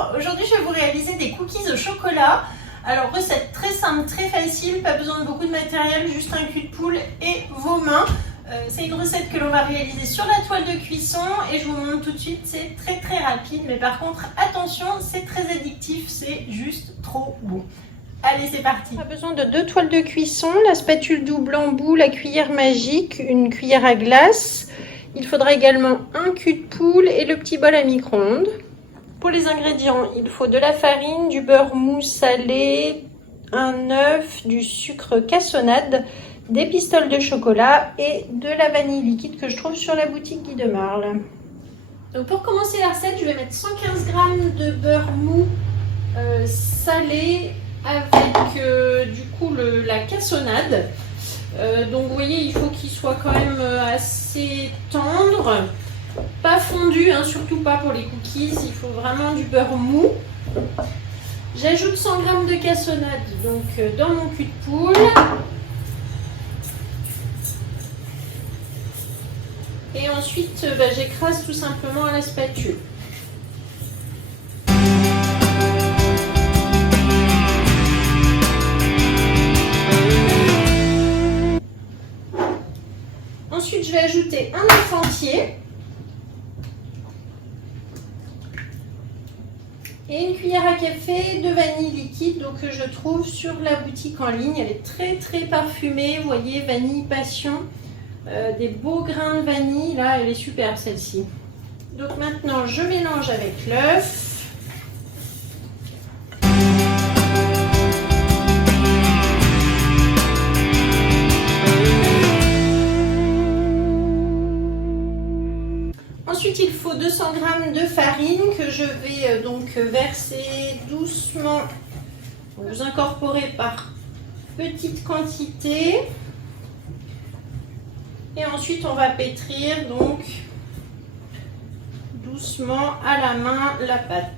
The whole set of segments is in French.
Bonjour, aujourd'hui je vais vous réaliser des cookies au chocolat. Alors recette très simple, très facile, pas besoin de beaucoup de matériel, juste un cul de poule et vos mains. C'est une recette que l'on va réaliser sur la toile de cuisson et je vous montre tout de suite, c'est très rapide, mais par contre attention, c'est très addictif, c'est juste trop bon. Allez, c'est parti. On a besoin de 2 toiles de cuisson, la spatule double embout, la cuillère magique, une cuillère à glace. Il faudra également un cul de poule et le petit bol à micro-ondes. Pour les ingrédients, il faut de la farine, du beurre mou salé, un œuf, du sucre cassonade, des pistoles de chocolat et de la vanille liquide que je trouve sur la boutique Guy de Marle. Donc pour commencer la recette, je vais mettre 115 g de beurre mou salé avec du coup la cassonade. Donc vous voyez, il faut qu'il soit quand même assez tendre, pas fondu, hein, surtout pas pour les cookies, il faut vraiment du beurre mou. J'ajoute 100 g de cassonade donc dans mon cul de poule. Et ensuite j'écrase tout simplement à la spatule. Ensuite, je vais ajouter un œuf entier et une cuillère à café de vanille liquide donc, que je trouve sur la boutique en ligne. Elle est très parfumée, vous voyez, vanille passion, des beaux grains de vanille, là elle est super celle-ci. Donc maintenant, je mélange avec l'œuf. Ensuite, il faut 200 g de farine que je vais donc verser doucement. Vous incorporez par petites quantités. Et ensuite, on va pétrir donc doucement à la main la pâte.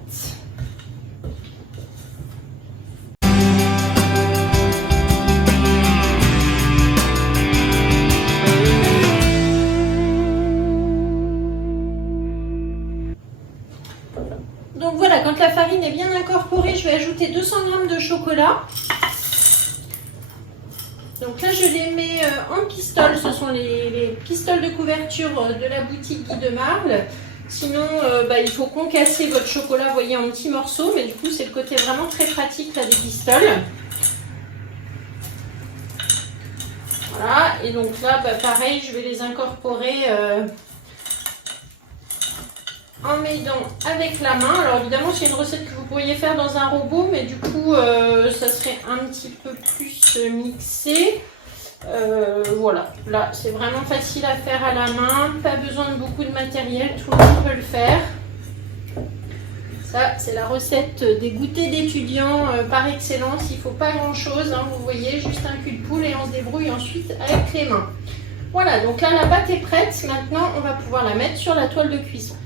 Donc voilà, quand la farine est bien incorporée, je vais ajouter 200 g de chocolat. Donc là, je les mets en pistoles. Ce sont les pistoles de couverture de la boutique Guy de Marle. Sinon, il faut concasser votre chocolat, vous voyez, en petits morceaux. Mais du coup, c'est le côté vraiment très pratique là, des pistoles. Voilà, et donc là, pareil, je vais les incorporer en m'aidant avec la main. Alors évidemment, c'est une recette que vous pourriez faire dans un robot, mais du coup, ça serait un petit peu plus mixé. Voilà, là, c'est vraiment facile à faire à la main. Pas besoin de beaucoup de matériel, tout le monde peut le faire. Ça, c'est la recette des goûters d'étudiants par excellence. Il ne faut pas grand-chose, hein, vous voyez, juste un cul de poule et on se débrouille ensuite avec les mains. Voilà, donc là, la pâte est prête. Maintenant, on va pouvoir la mettre sur la toile de cuisson.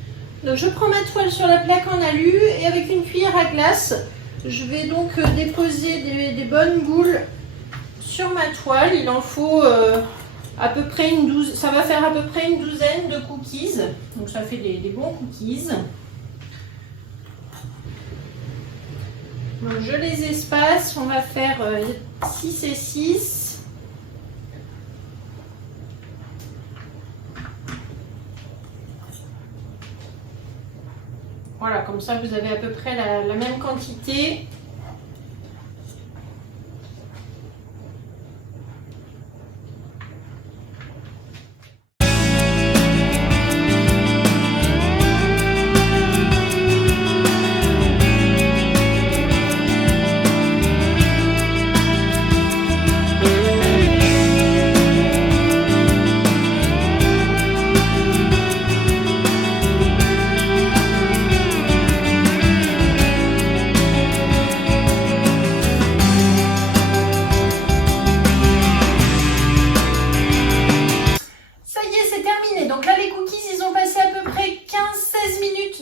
Donc je prends ma toile sur la plaque en alu et avec une cuillère à glace, je vais donc déposer des bonnes boules sur ma toile. Il en faut à peu près une douzaine, ça va faire à peu près une douzaine de cookies. Donc ça fait des bons cookies. Donc je les espace, on va faire 6 et 6. Voilà, comme ça vous avez à peu près la même quantité.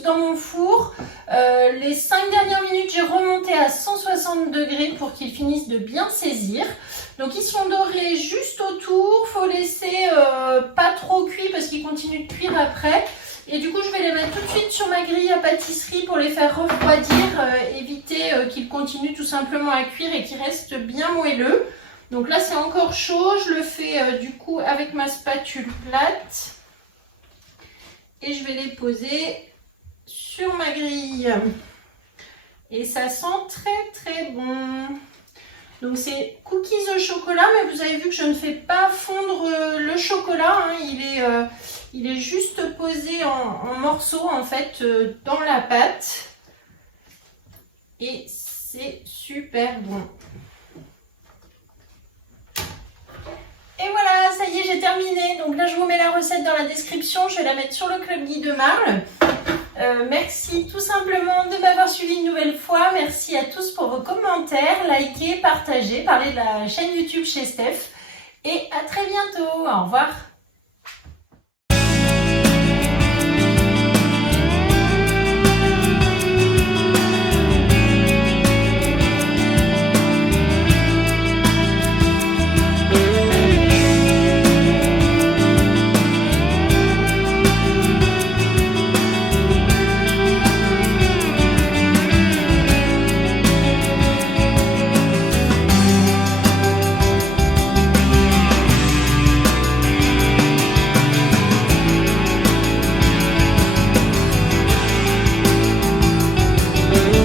Dans mon four. Les 5 dernières minutes, j'ai remonté à 160 degrés pour qu'ils finissent de bien saisir. Donc ils sont dorés juste autour, faut laisser pas trop cuit parce qu'ils continuent de cuire après. Et du coup, je vais les mettre tout de suite sur ma grille à pâtisserie pour les faire refroidir, éviter qu'ils continuent tout simplement à cuire et qu'ils restent bien moelleux. Donc là, c'est encore chaud. Je le fais du coup avec ma spatule plate. Et je vais les poser sur ma grille. Et ça sent très bon. Donc c'est cookies au chocolat, mais vous avez vu que je ne fais pas fondre le chocolat. Hein. Il est juste posé en morceaux en fait dans la pâte. Et c'est super bon. Et voilà, ça y est, j'ai terminé. Donc là, je vous mets la recette dans la description. Je vais la mettre sur le Club Guy de Marle. Merci tout simplement de m'avoir suivi une nouvelle fois. Merci à tous pour vos commentaires. Likez, partagez, parlez de la chaîne YouTube chez Steph. Et à très bientôt. Au revoir.